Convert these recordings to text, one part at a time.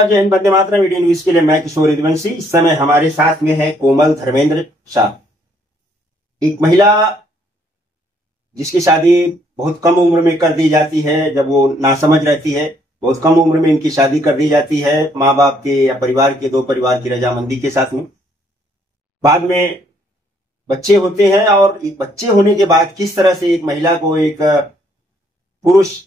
नमस्कार, जय Hind, Vande Mataram. Indian news के लिए मैं किशोर यदुवंशी। इस समय हमारे साथ में है कोमल धर्मेंद्र शाह, एक महिला जिसकी शादी बहुत कम उम्र में कर दी जाती है। जब वो नासमझ रहती है, बहुत कम उम्र में इनकी शादी कर दी जाती है माँ बाप के या परिवार के, दो परिवार की रजामंदी के साथ में। बाद में बच्चे होते हैं और बच्चे होने के बाद किस तरह से एक महिला को एक पुरुष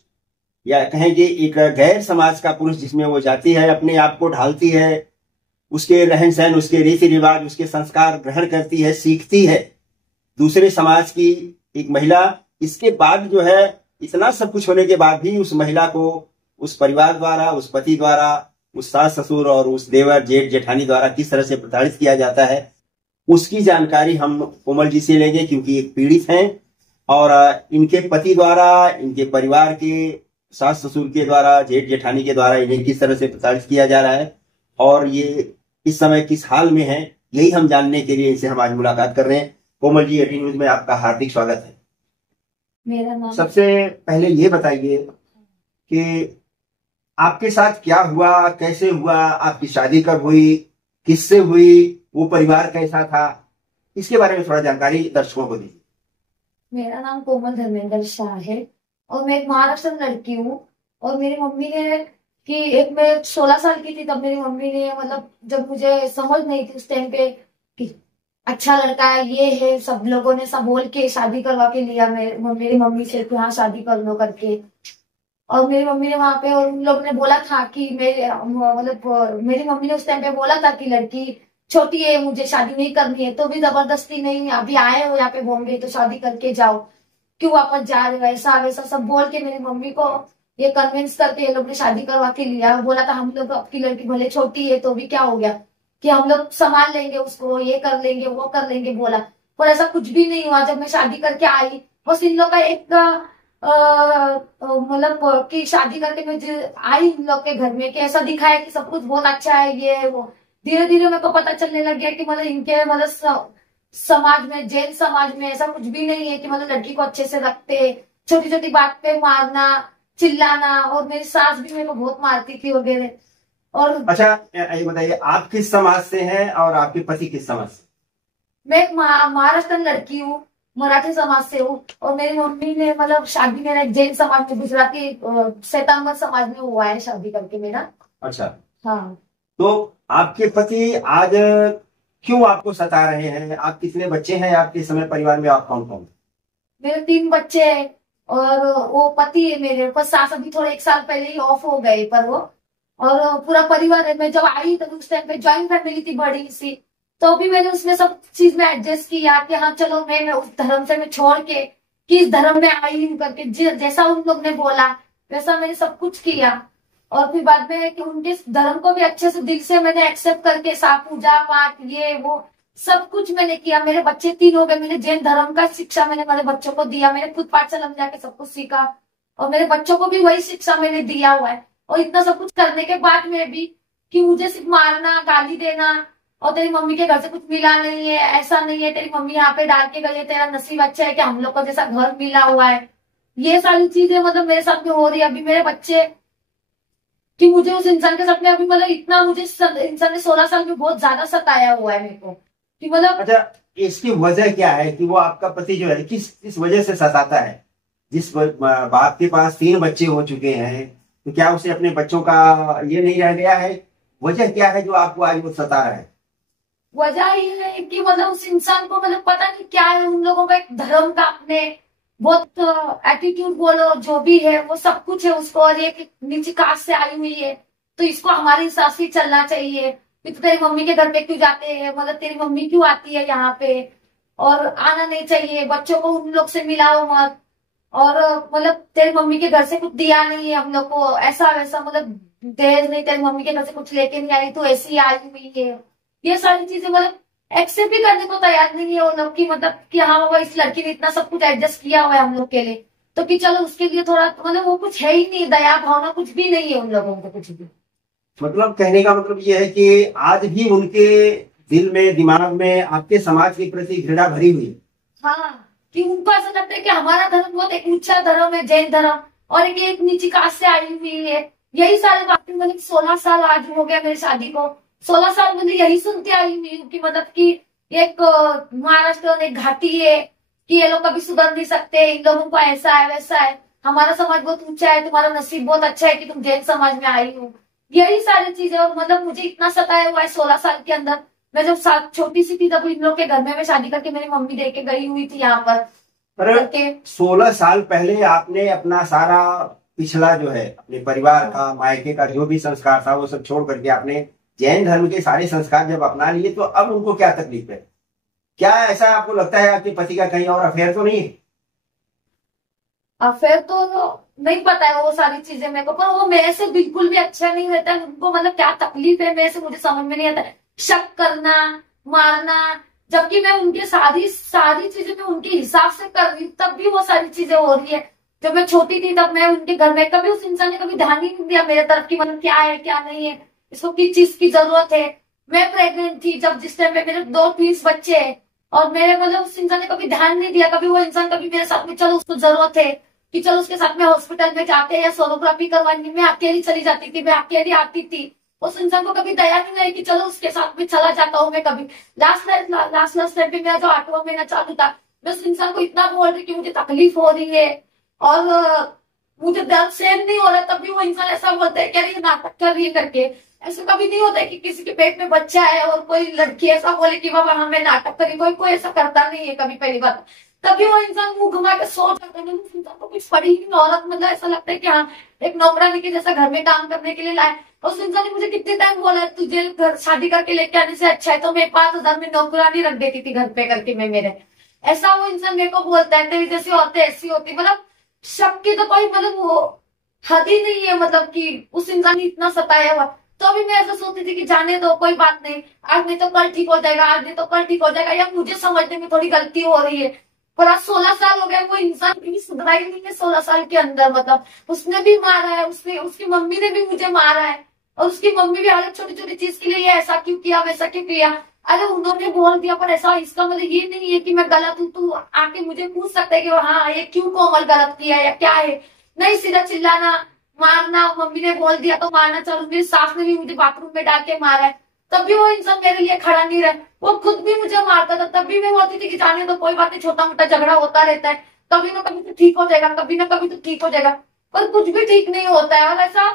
या कहेंगे एक गैर समाज का पुरुष जिसमें वो जाती है, अपने आप को ढालती है, उसके रहन सहन, उसके रीति रिवाज, उसके संस्कार ग्रहण करती है, सीखती है दूसरे समाज की एक महिला। इसके बाद जो है, इतना सब कुछ होने के बाद भी उस महिला को उस परिवार द्वारा, उस पति द्वारा, उस सास ससुर और उस देवर जेठ जेठानी द्वारा किस तरह से प्रताड़ित किया जाता है, उसकी जानकारी हम कोमल जी से लेंगे, क्योंकि एक पीड़ित हैं और इनके पति द्वारा, इनके परिवार के सास ससुर के द्वारा, जेठ जेठानी के द्वारा इन्हें किस तरह से प्रताड़ित किया जा रहा है और ये इस समय किस हाल में है, यही हम जानने के लिए इनसे हम आज मुलाकात कर रहे हैं। कोमल जी, एटी न्यूज में आपका हार्दिक स्वागत है। मेरा नाम, सबसे पहले ये बताइए कि आपके साथ क्या हुआ, कैसे हुआ, आपकी शादी कब हुई, किससे हुई, वो परिवार कैसा था, इसके बारे में थोड़ा जानकारी दर्शकों को दीजिए। मेरा नाम कोमल धर्मेंद्र शाह है और मैं एक महाराष्ट्र लड़की हूँ। और मेरी मम्मी ने कि एक मैं 16 साल की थी तब मेरी मम्मी ने, मतलब जब मुझे समझ नहीं थी उस टाइम पे कि अच्छा लड़का है, ये है, सब लोगों ने सब बोल के शादी करवा के लिया मेरी मम्मी से कि हाँ शादी कर लो करके। और मेरी मम्मी ने वहां पे, और उन लोग ने बोला था कि मेरी मम्मी ने उस टाइम पे बोला था कि लड़की छोटी है, मुझे शादी नहीं करनी है, तो भी जबरदस्ती नहीं, अभी आए हो यहाँ पे बॉम्बे तो शादी करके जाओ, क्यों वापस जा रहे हो, ऐसा वैसा सब बोल के मेरी मम्मी को ये कन्विंस करके ये लोग ने शादी करवा के लिया। बोला था हम लोग, आपकी लड़की भले छोटी है तो भी क्या हो गया कि हम लोग संभाल लेंगे उसको, ये कर लेंगे वो कर लेंगे बोला। पर ऐसा कुछ भी नहीं हुआ। जब मैं शादी करके आई, बस इन लोग का एक मतलब कि शादी करके मैं आई इन लोग के घर में कि ऐसा दिखाया कि सब कुछ बहुत अच्छा है, ये है वो। धीरे धीरे मेरे को पता चलने लग गया कि मतलब इनके मतलब समाज में, जैन समाज में ऐसा कुछ भी नहीं है कि मतलब लड़की को अच्छे से रखते, छोटी छोटी बात पे मारना, चिल्लाना। और मेरी सास भी मेरे को बहुत मारती थी वगैरह। और अच्छा, ये बताइए, आप किस समाज से हैं और आपके पति किस समाज से? मैं एक महाराष्ट्र लड़की हूँ, मराठी समाज से हूँ। और मेरी मम्मी ने मतलब शादी मेरा एक जैन समाज में, गुजराती श्वेतांबर समाज में हुआ है शादी करके मेरा। अच्छा, हाँ। तो आपके पति आज क्यों आपको सता रहे हैं? आप कितने बच्चे हैं आपके समय परिवार में, आप कौन कौन? मेरे 3 बच्चे हैं और वो पति है मेरे, पर सास अभी थोड़े 1 साल पहले ही ऑफ हो गए, पर वो और पूरा परिवार है। मैं जब आई तो उस टाइम पे ज्वाइंट फैमिली थी बड़ी सी, तो भी मैंने उसमें सब चीज में एडजस्ट किया कि हाँ चलो मैं उस धर्म से मैं छोड़ के कि इस धर्म में आई हूँ करके, जैसा उन लोग ने बोला वैसा मैंने सब कुछ किया। और फिर बाद में कि उनके धर्म को भी अच्छे से दिल से मैंने एक्सेप्ट करके पूजा पाठ ये वो सब कुछ मैंने किया। मेरे बच्चे 3 हो गए, मैंने जैन धर्म का शिक्षा मैंने मेरे बच्चों को दिया, मैंने खुद पाठशाला में जाके सब कुछ सीखा और मेरे बच्चों को भी वही शिक्षा मैंने दिया हुआ है। और इतना सब कुछ करने के बाद में भी कि मुझे सिर्फ मारना, गाली देना, और तेरी मम्मी के घर से कुछ मिला नहीं है, ऐसा नहीं है, तेरी मम्मी यहाँ पे डाल के गई है, तेरा नसीब अच्छा है कि हम लोग को जैसा घर मिला हुआ है, ये सारी चीजें मतलब मेरे साथ में हो रही है। अभी मेरे बच्चे कि मुझे उस इंसान के साथ में अभी मतलब इतना मुझे इंसान ने 16 साल में बहुत ज्यादा सताया हुआ है मेरे को कि मतलब। अच्छा, इसकी वजह क्या है कि वो आपका पति जो है किस वजह से सताता है? जिस बाप के पास 3 बच्चे हो चुके हैं, तो क्या उसे अपने बच्चों का ये नहीं रह गया है? वजह क्या है जो आपको आज वो सता रहा है? वजह ये है कि मतलब उस इंसान को मतलब पता नहीं क्या है, उन लोगों का एक धर्म का अपने बहुत एटीट्यूड बोलो जो भी है वो सब कुछ है उसको, और एक नीची कास्ट से आई हुई है तो इसको हमारे हिसाब से चलना चाहिए। तो तेरी मम्मी के घर पे क्यों जाते हैं, मतलब तेरी मम्मी क्यों आती है यहाँ पे, और आना नहीं चाहिए, बच्चों को उन लोग से मिलाओ मत, और मतलब तेरी मम्मी के घर से कुछ दिया नहीं है हम लोग को, ऐसा वैसा, मतलब दहेज नहीं, तेरी मम्मी के घर से कुछ लेके नहीं आई तो ऐसी आई हुई है। ये सारी चीजें मतलब एक्सेप्ट भी करने को तैयार नहीं है वो लोग की, मतलब कि हाँ बाबा इस लड़की ने इतना सब कुछ एडजस्ट किया हुआ है हम लोग के लिए, तो कि चलो उसके लिए थोड़ा, मतलब वो कुछ है ही नहीं, दया भावना कुछ भी नहीं है उन लोगों को, कुछ भी। मतलब कहने का मतलब ये है कि आज भी उनके दिल में, दिमाग में आपके समाज के प्रति घृणा भरी हुई है। हाँ, कि उनको ऐसा लगता है कि हमारा धर्म बहुत एक ऊंचा धर्म है, जैन धर्म, और एक नीची कास्ट से आई हुई है, यही सारी बातें, मतलब 16 साल आज हो गया मेरी शादी को। 16 साल मतलब यही सुनते आई हुई हूँ कि मतलब कि एक महाराष्ट्र में एक घाटी है, कि ये लोग कभी सुधर नहीं सकते, इन लोगों को ऐसा है वैसा है, हमारा समाज बहुत ऊंचा है, तुम्हारा नसीब बहुत अच्छा है कि तुम जैन समाज में आई हो। यही सारी चीजें, और मतलब मुझे इतना सताया हुआ है 16 साल के अंदर। मैं जब छोटी सी थी तब इन लोग के घर में मैं शादी करके मेरी मम्मी दे के गई हुई थी यहाँ पर पर करके। 16 साल पहले आपने अपना सारा पिछला जो है अपने परिवार का, मायके का जो भी संस्कार था वो सब छोड़ करके आपने जैन धर्म के सारे संस्कार जब अपना लिए, तो अब उनको क्या तकलीफ है? क्या ऐसा आपको लगता है आपके पति का कहीं और अफेयर तो नहीं है? फिर तो नहीं पता है वो सारी चीजें मेरे को, पर वो मेरे से बिल्कुल भी अच्छा नहीं रहता है। उनको मतलब क्या तकलीफ है मेरे से, मुझे समझ में नहीं आता है। शक करना, मारना, जबकि मैं उनकी सारी सारी चीजें मैं उनके हिसाब से कर रही हूँ, तब भी वो सारी चीजें हो रही है। जब मैं छोटी थी तब मैं उनके घर में, कभी उस इंसान ने कभी ध्यान ही नहीं दिया मेरे तरफ की, मतलब क्या है क्या नहीं है, इसको किस चीज की जरूरत है। मैं प्रेग्नेंट थी जब, जिस टाइम पे मेरे 2 ट्विंस बच्चे हैं, और मेरे मतलब उस इंसान ने कभी ध्यान नहीं दिया। कभी वो इंसान कभी मेरे साथ में, चलो उसको जरूरत है कि चलो उसके साथ में हॉस्पिटल में जाते हैं या सोनोग्राफी करवानी, मैं अकेली चली जाती थी, मैं अकेली आती थी। उस इंसान को कभी दया नहीं रही कि चलो उसके साथ में चला जाता हूँ मैं कभी। लास्ट टाइम पे मेरा जो 8वां महीना चालू था, मैं उस इंसान को इतना बोल रही कि मुझे तकलीफ हो रही है और मुझे दर्द सहन नहीं हो रहा, तब भी वो इंसान ऐसा बोलता है कि अरे ये नाटक कर रही है करके। ऐसा कभी नहीं होता है कि किसी के पेट में बच्चा है और कोई लड़की ऐसा बोले कि बाबा हमें नाटक करी, कोई कोई ऐसा करता नहीं है कभी, पहली बात। तभी वो इंसान मुंह घुमा के सो जाता है। उस इंसान को कुछ पड़ी ही नहीं औरत, मतलब ऐसा लगता है कि हाँ एक नौकरानी के जैसा घर में काम करने के लिए लाए। उस इंसान ने मुझे कितने टाइम बोला है तुझे घर शादी करके लेके आने से अच्छा है तो मैं 5,000 में नौकरानी रख देती थी घर पे करके मैं मेरे। ऐसा वो इंसान मेरे को बोलता है तेरी जैसी औरतें ऐसी होती, मतलब शक की तो कोई मतलब वो हद ही नहीं है, मतलब कि उस इंसान ने इतना सताया हुआ। तो अभी मैं ऐसा सोचती थी कि जाने दो, कोई बात नहीं, आज नहीं तो कल ठीक हो जाएगा, आज नहीं तो कल ठीक हो जाएगा, या मुझे समझने में थोड़ी गलती हो रही है। पर आज 16 साल हो गए, वो इंसान भी सुधरा ही नहीं है 16 साल के अंदर। मतलब उसने भी मारा है, उसने, उसकी मम्मी ने भी मुझे मारा है, और उसकी मम्मी भी हर छोटी छोटी चीज के लिए ये ऐसा क्यों किया वैसा क्यों किया। अरे उन्होंने बोल दिया, पर ऐसा इसका मतलब ये नहीं है कि मैं गलत हूँ। तू आके मुझे पूछ सकता है कि हाँ ये क्यों कोमल गलत किया या क्या है। नहीं, सीधा चिल्लाना, मारना, मम्मी ने बोल दिया तो मारना। चलो मेरी सास ने भी मुझे बाथरूम में डाल के मारा है, तब भी वो इंसान मेरे लिए खड़ा नहीं रहा। वो खुद भी मुझे मारता था, तब भी मैं बोलती थी कि जाने तो कोई बात नहीं, छोटा मोटा झगड़ा होता रहता है, कभी ना कभी तो ठीक हो जाएगा, कभी ना कभी तो ठीक हो जाएगा। पर कुछ भी ठीक नहीं होता है। और ऐसा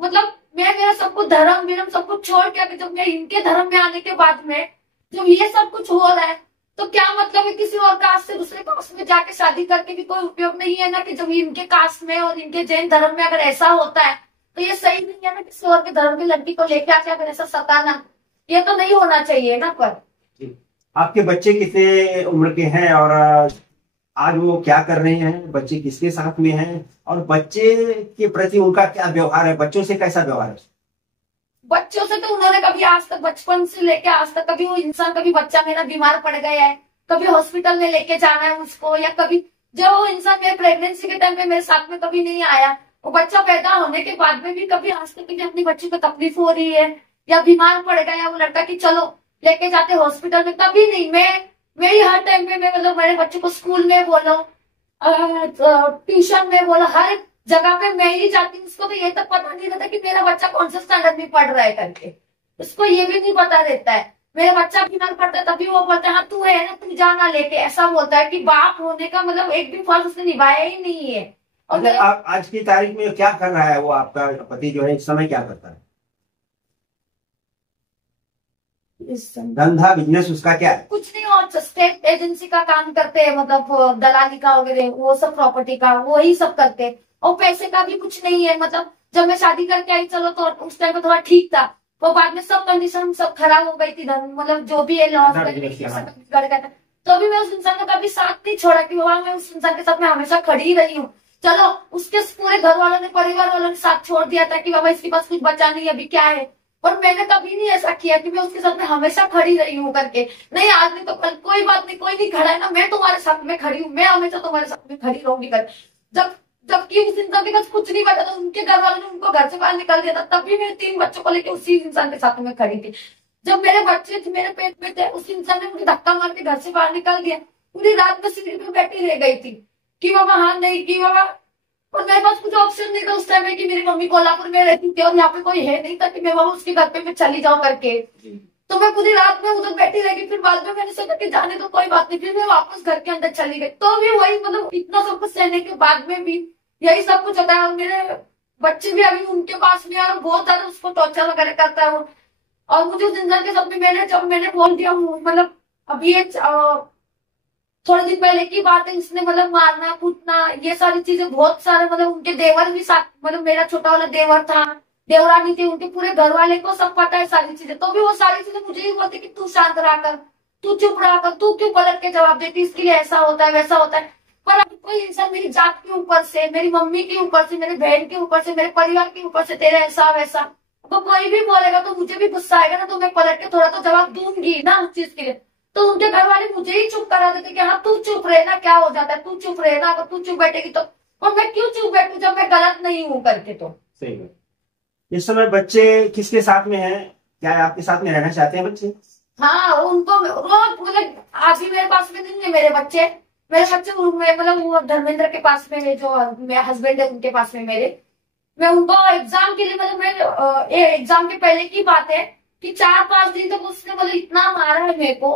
मतलब मैं मेरा सब कुछ धर्म विरम सब कुछ छोड़ के अभी जब मैं इनके धर्म में आने के बाद में जब ये सब कुछ हो रहा है, तो क्या मतलब है किसी और कास्ट से दूसरे कास्ट में जाके शादी करके भी कोई उपयोग नहीं है ना। कि जब इनके कास्ट में और इनके जैन धर्म में अगर ऐसा होता है तो ये सही नहीं है ना, किसी और के धर्म की लड़की को लेके आके अगर ऐसा सताना, ये तो नहीं होना चाहिए ना। पर आपके बच्चे कितने उम्र के हैं और आज वो क्या कर रहे हैं? बच्चे किसके साथ में हैं और बच्चे के प्रति उनका क्या व्यवहार है? बच्चों से कैसा व्यवहार है? बच्चों से तो उन्होंने कभी आज तक, बचपन से लेके आज तक, कभी वो इंसान, कभी बच्चा मेरा बीमार पड़ गया है, कभी हॉस्पिटल में लेके जाना है उसको, या कभी जब वो इंसान मेरे प्रेगनेंसी के टाइम पे मेरे साथ में कभी नहीं आया, वो बच्चा पैदा होने के बाद में भी कभी आज तक कभी अपनी बच्ची को तकलीफ हो रही है या बीमार पड़ गया वो लड़का कि चलो लेके जाते हॉस्पिटल में, कभी नहीं। मैं ही हर टाइम पे मैं मतलब मेरे बच्चे को स्कूल में बोलो, ट्यूशन में बोलो, हर जगह पे मैं ही जाती हूँ। उसको तो ये तक पता नहीं रहता कि मेरा बच्चा कौन से स्टैंडर्ड में पढ़ रहा है करके, उसको ये भी नहीं पता रहता है। मेरा बच्चा बीमार पड़ता है तभी वो बोलता है हाँ तू है ना, तू जाना लेके, ऐसा बोलता है कि बाप होने का मतलब एक भी फर्ज उसने निभाया ही नहीं है। और आप आज की तारीख में क्या कर रहा है वो आपका पति जो है, इस समय क्या करता है? धंधा बिजनेस उसका क्या है? कुछ नहीं, और स्टेट एजेंसी का काम करते हैं, मतलब दलाली का वगैरह वो सब, प्रॉपर्टी का वो ही सब करते हैं। और पैसे का भी कुछ नहीं है। मतलब जब मैं शादी करके आई चलो तो उस टाइम पे थोड़ा ठीक था, वो बाद में सब कंडीशन सब खराब हो गई थी, मतलब जो भी है लॉस बिगड़ गया था। तो अभी मैं उस इंसान का कभी साथ नहीं छोड़ा कि बाबा मैं उस इंसान के साथ में हमेशा खड़ी ही रही हूँ। चलो उसके पूरे घर वालों ने, परिवार वालों ने साथ छोड़ दिया था कि बाबा इसके पास कुछ बचा नहीं, अभी क्या है। और मैंने कभी नहीं ऐसा किया कि मैं उसके साथ में हमेशा खड़ी रही हूँ करके, नहीं आज नहीं तो कल, कोई बात नहीं, कोई नहीं खड़ा है ना, मैं तुम्हारे साथ में खड़ी हूँ, मैं हमेशा तुम्हारे साथ में खड़ी रहूंगी कर। जब जबकि उस इंसान के पास कुछ नहीं बचा था, उनके घर वालों ने उनको घर से बाहर निकाल दिया था, तब भी मैं 3 बच्चों को लेकर उसी इंसान के साथ में खड़ी थी। जब मेरे बच्चे थे मेरे पेट में थे, उस इंसान ने मुझे धक्का मार के घर से बाहर निकाल दिया। पूरी रात में सीढ़ी पे बैठी रह गई थी कि बाबा हाँ नहीं, कि बाबा और मेरे पास कुछ ऑप्शन नहीं था उस टाइम में कि मेरी मम्मी कोल्हापुर में रहती थी और यहाँ पे कोई है नहीं था कि मैं वहां उसके घर पे मैं चली जाऊं करके। तो मैं पूरी रात में उधर बैठी रह गई। फिर बाद में मैंने सोचा कि जाने तो कोई बात नहीं, फिर मैं वापस घर के अंदर चली गई। तो भी वही मतलब इतना सब कुछ सहने के बाद में भी यही सब कुछ होता है। और मेरे बच्चे भी अभी उनके पास में है और बहुत ज्यादा उसको टॉर्चर वगैरह करता है वो। और मुझे उस इंसान के साथ में जब मैंने बोल दिया मतलब अभी ये थोड़े दिन पहले की बात है, उसने मतलब मारना कूटना ये सारी चीजें बहुत सारे मतलब उनके देवर भी साथ, मतलब मेरा छोटा वाला देवर था, देवरानी थी, उनके पूरे घर वाले को सब पता है सारी चीजें। तो भी वो सारी चीजें मुझे ही बोलते कि तू शांत रहा कर, तू चुप रहा कर, तू क्यों पलट के जवाब देती, इसके लिए ऐसा होता है वैसा होता है। पर अब कोई इंसान मेरी जात के ऊपर से, मेरी मम्मी के ऊपर से, मेरे बहन के ऊपर से, मेरे परिवार के ऊपर से तेरे ऐसा वैसा, तो कोई भी बोलेगा तो मुझे भी गुस्सा आएगा ना, तो मैं पलट के थोड़ा तो जवाब दूंगी ना उस चीज के लिए। तो उनके घर वाले मुझे ही चुप करा देते कि हाँ तू चुप रहना, क्या हो जाता है, तू चुप रहना, अगर तू चुप बैठेगी तो। और मैं क्यों चुप बैठू जब मैं गलत नहीं हूँ करके। तो सही है। इस समय बच्चे किसके साथ में हैं? क्या आपके साथ में रहना चाहते हैं बच्चे? हाँ, उनको रोज मतलब आज भी मेरे पास में नहीं है मेरे बच्चे मतलब वो धर्मेंद्र के पास में है, जो मेरा हस्बैंड है उनके पास में मेरे। मैं उनको एग्जाम के लिए मतलब मैं एग्जाम के पहले की बात है कि 4-5 दिन तक उसने मतलब इतना मारा है मेरे को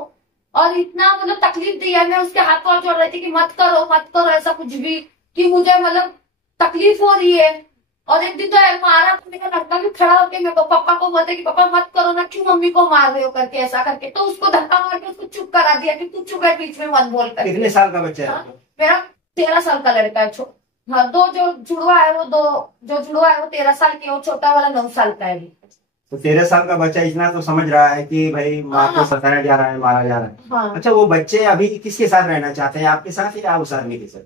और इतना मतलब तकलीफ दी है। मैं उसके हाथ पांव जोड़ रही थी कि मत करो मत करो ऐसा कुछ भी, कि मुझे मतलब तकलीफ हो रही है। और एक दिन तो मारा तो मेरा लड़का भी खड़ा होकर मेरे को पापा को बोलते कि पापा मत करो ना, क्यों मम्मी को मार रहे हो करके ऐसा करके। तो उसको धक्का मार के उसको चुप करा दिया कि तू चुप है, बीच में मत बोल कर। कितने साल का बच्चा है? हाँ, मेरा 13 साल का लड़का है। हाँ, दो जो जुड़वा है वो 13 साल की है, वो छोटा वाला 9 साल का है। तो 13 साल का बच्चा इतना तो समझ रहा है कि भाई माँ को सताया जा रहा है, मारा जा रहा है। हाँ। अच्छा, वो बच्चे अभी किसके साथ रहना चाहते हैं, आपके साथ या उस आदमी के साथ?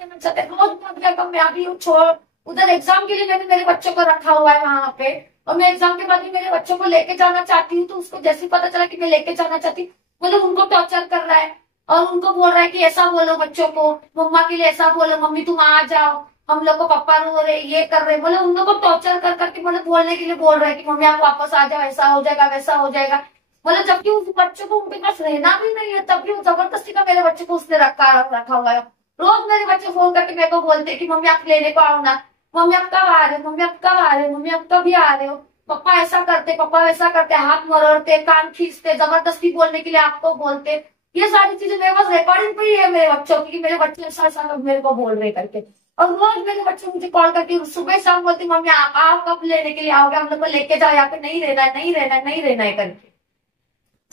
रहना चाहते हैं रोज। मैं अभी छोड़ उधर एग्जाम के लिए मैंने मेरे बच्चों को रखा हुआ है वहां पे, और मैं एग्जाम के बाद भी मेरे बच्चों को लेके जाना चाहती हूँ। तो उसको जैसे पता चला कि मैं लेके जाना चाहती हूँ, मतलब उनको टॉर्चर कर रहा है और उनको बोल रहा है कि ऐसा बोलो बच्चों को, मम्मा के लिए ऐसा बोलो, मम्मी तुम आ जाओ, हम लोग को पापा रो रहे, ये कर रहे, मतलब उन लोग को टॉर्चर कर करके मतलब बोलने के लिए बोल रहे हैं कि मम्मी आप वापस आ जाओ, ऐसा हो जाएगा वैसा हो जाएगा। मतलब जबकि उस बच्चों को उनके पास रहना भी नहीं है, तब भी जबरदस्ती का मेरे बच्चे को उसने रखा हुआ है। रोज मेरे बच्चे फोन करके मेरे को बोलते कि मम्मी आप लेने को आओ ना, मम्मी आप कब आ रहे हो, मम्मी आप कब आ रहे हो, मम्मी आप कभी आ रहे हो, पापा ऐसा करते, पापा वैसा करते, हाथ मरोड़ते, कान खींचते, जबरदस्ती बोलने के लिए आपको बोलते। ये सारी चीजें मेरे पास रिकॉर्डिंग पे ही है मेरे बच्चों की, मेरे बच्चे ऐसा ऐसा मेरे को बोल रहे करके। और रोज मेरे बच्चे मुझे कॉल करके सुबह शाम बोलते मम्मी आप आओ, कब लेने के लिए आओगे, हम लोग को लेके जाओ, यहाँ पे नहीं रहना है, नहीं रहना है, नहीं रहना है करके।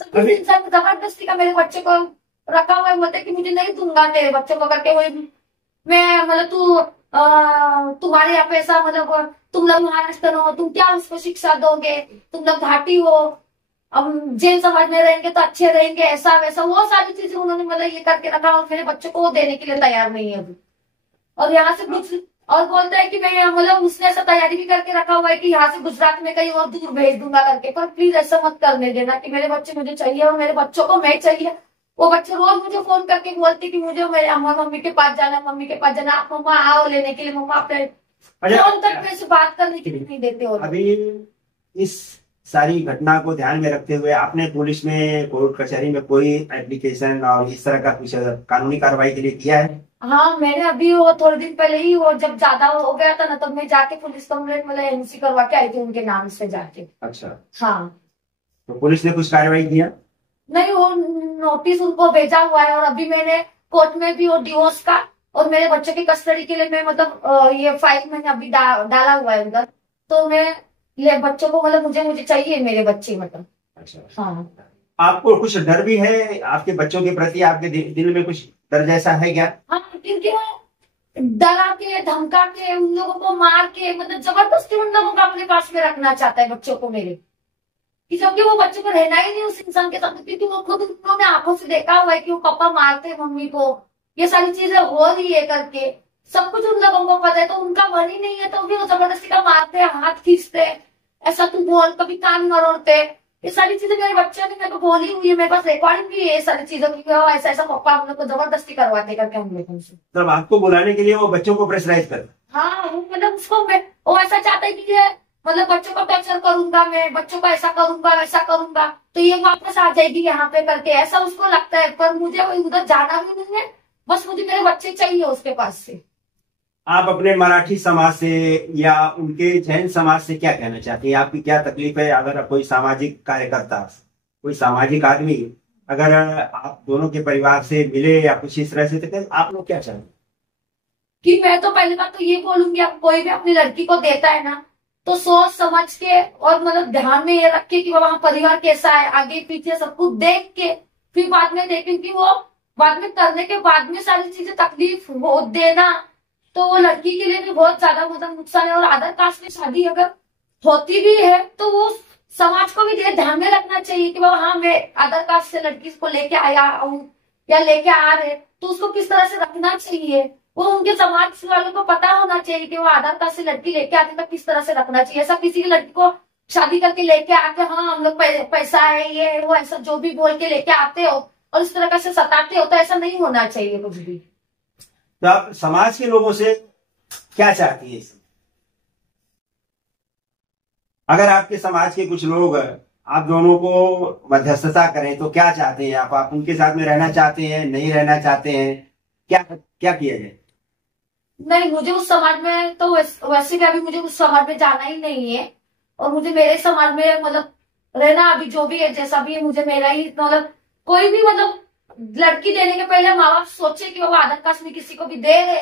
तो किसी इंसान जबरदस्ती का मेरे बच्चे को रखा हुआ है, बोलते कि मुझे नहीं दूंगा तेरे बच्चों को करके। वही मैं मतलब तुम्हारे यहाँ पे ऐसा मतलब तुम लोग महाराष्ट्र हो, तुम क्या उसको शिक्षा दोगे, तुम लोग घाटी हो, अब जैन समाज में रहेंगे तो अच्छे रहेंगे, ऐसा वैसा वो सारी चीजें उन्होंने मतलब ये करके रखा, और मेरे बच्चों को वो देने के लिए तैयार नहीं है अभी। और यहाँ से कुछ और बोलता है कि मैं मतलब उसने ऐसा तैयारी भी करके रखा हुआ है कि यहाँ से गुजरात में कहीं और दूर भेज दूंगा करके। पर प्लीज ऐसा मत करने देना कि मेरे बच्चे मुझे चाहिए और मेरे बच्चों को मैं चाहिए। वो बच्चे रोज मुझे फोन करके बोलते कि मुझे मेरे अम्मा मम्मी के पास जाना, मम्मी के पास जाना, आप मम्मा आओ लेने के लिए, मम्मा अपने फोन तक मेरे से बात करने के लिए नहीं देते। और अभी इस सारी घटना को ध्यान में रखते हुए आपने पुलिस में, कोर्ट कचहरी में कोई एप्लीकेशन और इस तरह का कुछ कानूनी कार्रवाई के लिए किया है? हाँ, मैंने अभी वो थोड़े दिन पहले ही वो जब ज्यादा हो गया था ना, तब मैं जाके पुलिस कंप्लेंट मतलब एनसी करवा के आई थी उनके नाम से जाके। अच्छा। हाँ, तो पुलिस ने कुछ कार्रवाई किया? नहीं, वो नोटिस उनको भेजा हुआ है। और अभी मैंने कोर्ट में भी वो डिवोर्स का और मेरे बच्चों की कस्टडी के लिए मैं मतलब ये फाइल मैंने अभी डाला हुआ है उधर। तो मैं ले बच्चों को मतलब मुझे चाहिए मेरे बच्चे मतलब। अच्छा। हाँ, आपको कुछ डर भी है आपके बच्चों के प्रति? आपके दिल में कुछ डर जैसा है क्या? हाँ, क्योंकि वो डरा के धमका के उन लोगों को मार के मतलब जबरदस्ती उन लोगों को अपने पास में रखना चाहता है बच्चों को मेरे, कि जबकि वो बच्चों को रहना ही नहीं उस इंसान के साथ, क्योंकि वो खुद उन्होंने आंखों से देखा हुआ है कि वो पापा मारते हैं मम्मी को, ये सारी चीजें हो रही है करके सब कुछ उन लोगों को पता है। तो उनका मन ही नहीं है, तो भी वो जबरदस्ती का मारते हैं, हाथ खींचते, ऐसा तू बोल, कभी कान मरोड़ते, ये सारी चीजें मेरे बच्चों ने मेरे को बोली हुई है, मेरे पास रिकॉर्डिंग भी है ये सारी चीजों की, ऐसा ऐसा पापा हम लोग को जबरदस्ती करवाते करके हम लोगों से। तब आपको बुलाने के लिए वो बच्चों को प्रेशराइज कर? हाँ, मतलब उसको वो ऐसा चाहता है कि ये मतलब बच्चों को टॉर्चर करूंगा मैं, बच्चों को ऐसा करूंगा वैसा करूंगा तो ये वापस आ जाएगी यहाँ पे करके, ऐसा उसको लगता है। पर मुझे उधर जाना भी नहीं है, बस मुझे मेरे बच्चे चाहिए उसके पास से। आप अपने मराठी समाज से या उनके जैन समाज से क्या कहना चाहती हैं? आपकी क्या तकलीफ है? अगर कोई सामाजिक कार्यकर्ता, कोई सामाजिक आदमी अगर आप दोनों के परिवार से मिले या कुछ इस तरह से, तो आप लोग क्या चाहेंगे? कि मैं तो पहली बात तो ये बोलूंगी, अब कोई भी अपनी लड़की को देता है ना, तो सोच समझ के और मतलब ध्यान में ये रख के कि वहां परिवार कैसा है, आगे पीछे सब कुछ देख के फिर बाद में देखें, क्योंकि वो बाद में करने के बाद में सारी चीजें तकलीफ हो देना, तो वो लड़की के लिए भी बहुत ज्यादा मतलब नुकसान है। और अदर कास्ट में शादी अगर होती भी है तो वो समाज को भी ध्यान में रखना चाहिए कि हाँ मैं अदर कास्ट से लड़की को लेके आया हूँ या लेके आ रहे, तो उसको किस तरह से रखना चाहिए, वो उनके समाज वालों को पता होना चाहिए कि वो आधार कार्ड से लड़की लेके आते तो किस तरह से रखना चाहिए। ऐसा किसी की लड़की को शादी करके लेके आके हाँ हम लोग पैसा है ये वो ऐसा जो भी बोल के लेके आते हो और इस तरह से सताते हो, तो ऐसा नहीं होना चाहिए कुछ भी। तो आप समाज के लोगों से क्या चाहती है? अगर आपके समाज के कुछ लोग आप दोनों को मध्यस्थता करें तो क्या चाहते हैं आप उनके साथ में रहना चाहते हैं, नहीं रहना चाहते हैं? क्या क्या किया जाए? नहीं, मुझे उस समाज में तो वैसे भी अभी मुझे उस समाज में जाना ही नहीं है, और मुझे मेरे समाज में मतलब रहना अभी जो भी है जैसा भी है, मुझे मेरा ही मतलब कोई भी मतलब लड़की देने के पहले माँ बाप सोचे कि वो आधार कास्ट में किसी को भी दे रहे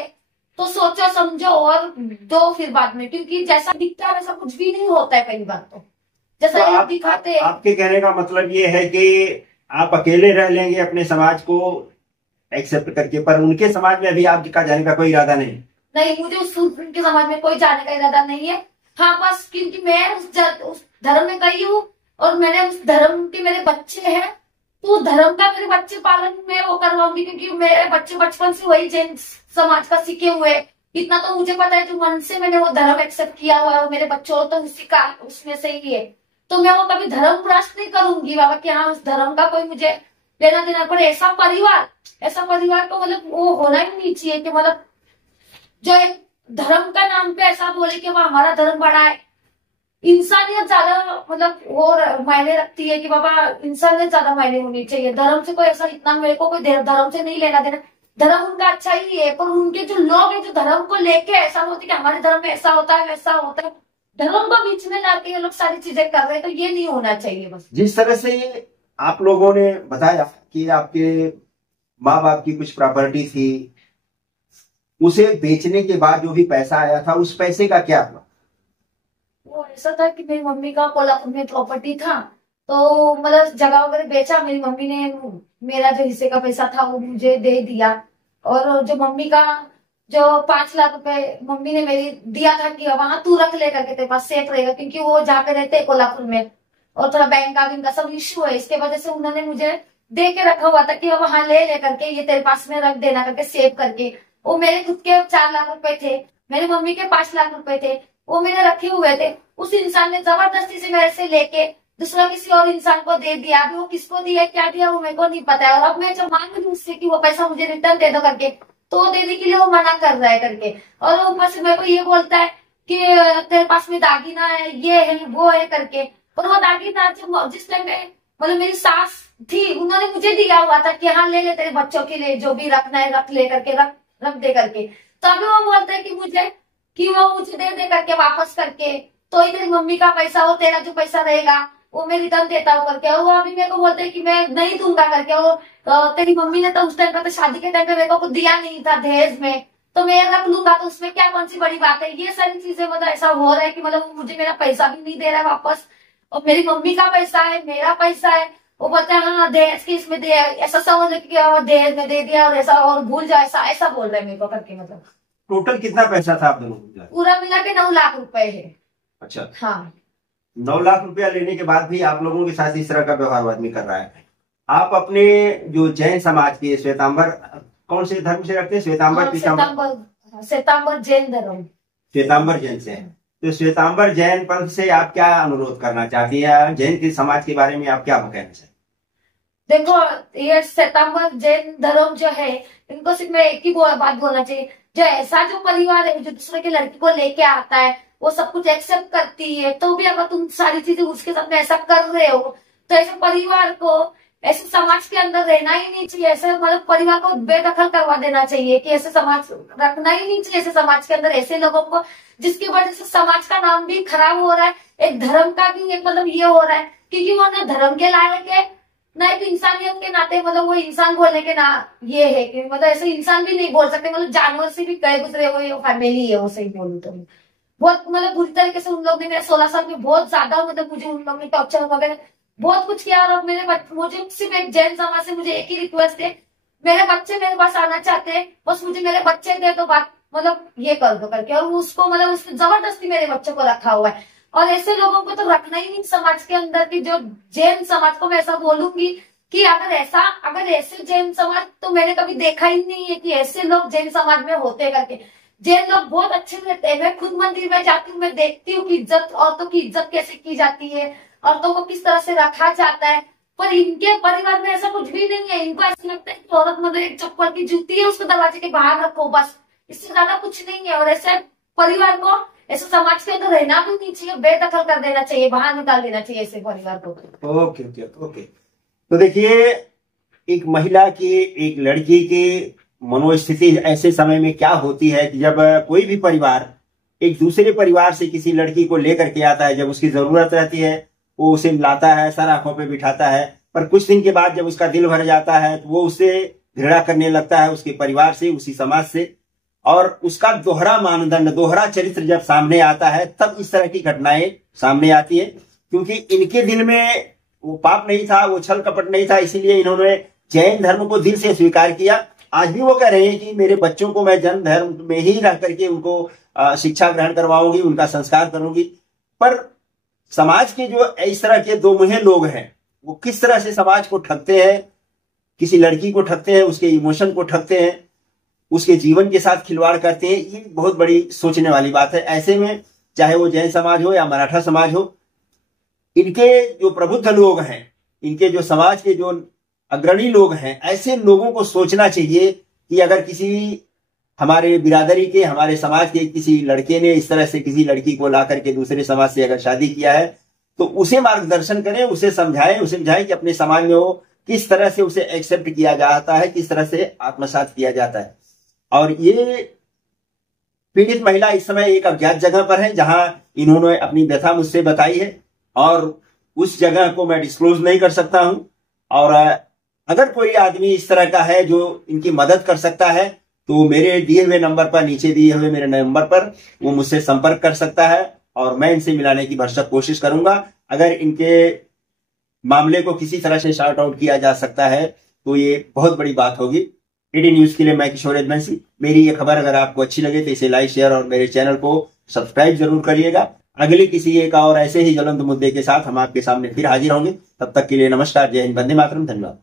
तो सोचो समझो और दो फिर बाद में, क्योंकि जैसा दिखता है वैसा कुछ भी नहीं होता है पहली बात तो जैसा तो ये दिखाते हैं। आपके कहने का मतलब ये है कि आप अकेले रह लेंगे अपने समाज को एक्सेप्ट करके, पर उनके समाज में अभी आपका जाने का कोई इरादा नहीं? नहीं, मुझे उनके समाज में कोई जाने का इरादा नहीं है। हाँ बस क्योंकि मैं उस धर्म में गई हूँ और मैंने उस धर्म के मेरे बच्चे हैं, तो धर्म का मेरे बच्चे पालन में वो करवाऊंगी, क्योंकि मेरे बच्चे बचपन से वही जैन समाज का सीखे हुए। इतना तो मुझे पता है, जो मन से मैंने वो धर्म एक्सेप्ट किया हुआ है और मेरे बच्चों तो उसी का उसमें से ही है, तो मैं वो कभी धर्म भ्रष्ट नहीं करूंगी बाबा कि हाँ उस धर्म का कोई मुझे लेना देना पड़े। ऐसा परिवार को मतलब वो होना ही नहीं चाहिए कि मतलब जो एक धर्म का नाम पे ऐसा बोले कि वह हमारा धर्म बड़ा है। इंसानियत ज्यादा मतलब वो मायने रखती है कि बाबा इंसानियत ज्यादा मायने होनी चाहिए। धर्म से कोई ऐसा इतना मेरे को कोई धर्म से नहीं लेना देना, धर्म उनका अच्छा ही है, पर उनके जो लोग हैं जो धर्म को लेके ऐसा बोलते कि हमारे धर्म में ऐसा होता है वैसा होता है, धर्म को बीच में लाके ये लोग सारी चीजें कर रहे हैं, तो ये नहीं होना चाहिए। बस जिस तरह से आप लोगों ने बताया कि आपके माँ बाप की कुछ प्रॉपर्टी थी, उसे बेचने के बाद जो भी पैसा आया था उस पैसे का क्या हुआ? वो ऐसा था कि मेरी मम्मी का कोल्हापुर में प्रॉपर्टी था, तो मतलब जगह वगैरह बेचा, मेरी मम्मी ने मेरा जो हिस्से का पैसा था वो मुझे दे दिया। और जो मम्मी का जो 5 लाख रुपए मम्मी ने मेरी दिया था कि वहां तू रख ले करके तेरे पास सेफ रहेगा, क्योंकि वो जहाँ पे रहते हैं कोल्हापुर में और थोड़ा बैंक का सब इश्यू है, इसके वजह से उन्होंने मुझे दे के रखा हुआ था कि वहां ले करके ये तेरे पास में रख देना करके सेव करके। वो मेरे खुद के 4 लाख रुपए थे, मेरी मम्मी के 5 लाख रुपए थे, वो मैंने रखे हुए थे। उस इंसान ने जबरदस्ती से मेरे से लेके दूसरा किसी और इंसान को दे दिया। अभी वो किसको दिया क्या दिया वो मेरे को नहीं पता है, और अब मैं जब मांग रही हूँ उससे कि वो पैसा मुझे रिटर्न दे दो करके, तो वो देने के लिए वो मना कर रहा है करके, और ऊपर से मेरे को ये बोलता है कि तेरे पास में दागीना है, ये है वो है करके। और वो दागीना जिस टाइम में मतलब मेरी सास थी उन्होंने मुझे दिया हुआ था कि हाँ ले तेरे बच्चों के लिए जो भी रखना है रख ले करके, रख दे करके। तो अभी वो बोलता है कि वो मुझे दे करके वापस करके, तो ही तेरी मम्मी का पैसा वो तेरा जो पैसा रहेगा वो मैं रिटर्न देता हूँ करके। और वो अभी मेरे को बोलते हैं कि मैं नहीं दूंगा करके। वो तेरी मम्मी ने तो उस टाइम पे तो शादी के टाइम पे मेरे को कुछ दिया नहीं था दहेज में, तो मैं रख लूंगा तो उसमें क्या कौन सी बड़ी बात है। ये सारी चीजें मतलब ऐसा हो रहा है कि मतलब मुझे मेरा पैसा भी नहीं दे रहा है वापस, और मेरी मम्मी का पैसा है मेरा पैसा है। वो बोलते हैं हाँ दहेज के इसमें दे, ऐसा समझ कि दहेज में दे दिया और ऐसा और भूल जाओ, ऐसा बोल रहे हैं मेरे को करके। मतलब टोटल कितना पैसा था आप दोनों को? पूरा मिला के 9 लाख रुपए है। अच्छा हाँ 9 लाख रुपया लेने के बाद भी आप लोगों के साथ इस तरह का व्यवहार आदमी कर रहा है। आप अपने जो जैन समाज के श्वेतांबर कौन से धर्म से रखते हैं? श्वेतांबर श्वेतांबर जैन धर्म, श्वेतांबर जैन से। तो श्वेतांबर जैन पंथ से आप क्या अनुरोध करना चाहती है? जैन के समाज के बारे में आप क्या कहना चाहते? देखो ये श्वेतांबर जैन धर्म जो है इनको सिर्फ मैं एक ही बात बोलना चाहिए, जो ऐसा जो परिवार है जो दूसरे की लड़की को लेके आता है वो सब कुछ एक्सेप्ट करती है, तो भी अगर तुम सारी चीजें उसके साथ में ऐसा कर रहे हो तो ऐसे परिवार को ऐसे समाज के अंदर रहना ही नहीं चाहिए। ऐसे मतलब परिवार को बेदखल करवा देना चाहिए कि ऐसे समाज रखना ही नहीं चाहिए, ऐसे समाज के अंदर ऐसे लोगों को, जिसकी वजह से समाज का नाम भी खराब हो रहा है, एक धर्म का भी एक मतलब ये हो रहा है, क्योंकि वो ना धर्म के लायक है ना एक इंसानियत के नाते, मतलब वो इंसान बोलने के ना ये है कि मतलब ऐसे इंसान भी नहीं बोल सकते, मतलब जानवर से भी कई गुजरे हुए फैमिली है वो, सही बोलूं तो बहुत मतलब बुरी तरीके से उन लोग ने, मेरे 16 साल में बहुत ज्यादा मतलब मुझे उन लोग ने टॉर्चर वगैरह बहुत कुछ किया। और मेरे मुझे सिर्फ एक जैन समाज से मुझे एक ही रिक्वेस्ट है, मेरे बच्चे मेरे पास आना चाहते हैं, बस मुझे मेरे बच्चे दे तो बात मतलब ये कर दो करके, और उसको मतलब उसने जबरदस्ती मेरे बच्चे को रखा हुआ है। और ऐसे लोगों को तो रखना ही नहीं समाज के अंदर की, जो जैन समाज को मैं ऐसा बोलूंगी कि अगर ऐसे जैन समाज तो मैंने कभी देखा ही नहीं है कि ऐसे लोग जैन समाज में होते करके। जैन लोग बहुत अच्छे रहते हैं, मैं खुद मंदिर में जाती हूँ, मैं देखती हूँ कि इज्जत, औरतों की इज्जत कैसे की जाती है, औरतों को किस तरह से रखा जाता है। पर इनके परिवार में ऐसा कुछ भी नहीं है, इनको ऐसा लगता है कि औरत मतलब एक चप्पल की जूती है, उसको दरवाजे के बाहर रखो बस, इससे ज्यादा कुछ नहीं है। और ऐसे परिवार को, ऐसे समाज के अंदर रहना भी नहीं चाहिए, बेदखल कर देना चाहिए, बाहर निकाल देना चाहिए ऐसे परिवार को। Okay okay okay. तो देखिए, एक महिला की, एक लड़की की मनोस्थिति ऐसे समय में क्या होती है कि जब कोई भी परिवार एक दूसरे परिवार से किसी लड़की को लेकर के आता है, जब उसकी जरूरत रहती है वो उसे लाता है, सर आंखों पे बिठाता है, पर कुछ दिन के बाद जब उसका दिल भर जाता है तो वो उससे घृणा करने लगता है, उसके परिवार से, उसी समाज से। और उसका दोहरा मानदंड, दोहरा चरित्र जब सामने आता है, तब इस तरह की घटनाएं सामने आती है। क्योंकि इनके दिल में वो पाप नहीं था, वो छल कपट नहीं था, इसीलिए इन्होंने जैन धर्म को दिल से स्वीकार किया। आज भी वो कह रहे हैं कि मेरे बच्चों को मैं जैन धर्म में ही रह करके उनको शिक्षा ग्रहण करवाऊंगी, उनका संस्कार करूंगी। पर समाज के जो इस तरह के दो मुहे लोग हैं, वो किस तरह से समाज को ठगते हैं, किसी लड़की को ठगते हैं, उसके इमोशन को ठगते हैं, उसके जीवन के साथ खिलवाड़ करते हैं, ये बहुत बड़ी सोचने वाली बात है। ऐसे में चाहे वो जैन समाज हो या मराठा समाज हो, इनके जो प्रबुद्ध लोग हैं, इनके जो समाज के जो अग्रणी लोग हैं, ऐसे लोगों को सोचना चाहिए कि अगर किसी हमारे बिरादरी के, हमारे समाज के किसी लड़के ने इस तरह से किसी लड़की को ला करके दूसरे समाज से अगर शादी किया है, तो उसे मार्गदर्शन करें, उसे समझाएं कि अपने समाज में वो किस तरह से उसे एक्सेप्ट किया जाता है, किस तरह से आत्मसात किया जाता है। और ये पीड़ित महिला इस समय एक अज्ञात जगह पर है, जहां इन्होंने अपनी व्यथा मुझसे बताई है, और उस जगह को मैं डिस्क्लोज नहीं कर सकता हूं। और अगर कोई आदमी इस तरह का है जो इनकी मदद कर सकता है, तो मेरे दिए हुए नंबर पर, नीचे दिए हुए मेरे नंबर पर वो मुझसे संपर्क कर सकता है, और मैं इनसे मिलाने की भरसक कोशिश करूंगा। अगर इनके मामले को किसी तरह से शॉर्ट आउट किया जा सकता है तो ये बहुत बड़ी बात होगी। डीडी न्यूज के लिए मैं किशोर यदुवंशी। मेरी ये खबर अगर आपको अच्छी लगे तो इसे लाइक, शेयर और मेरे चैनल को सब्सक्राइब जरूर करिएगा। अगले किसी एक और ऐसे ही ज्वलंत मुद्दे के साथ हम आपके सामने फिर हाजिर होंगे। तब तक के लिए नमस्कार, जय हिंद, वंदे मातरम, धन्यवाद।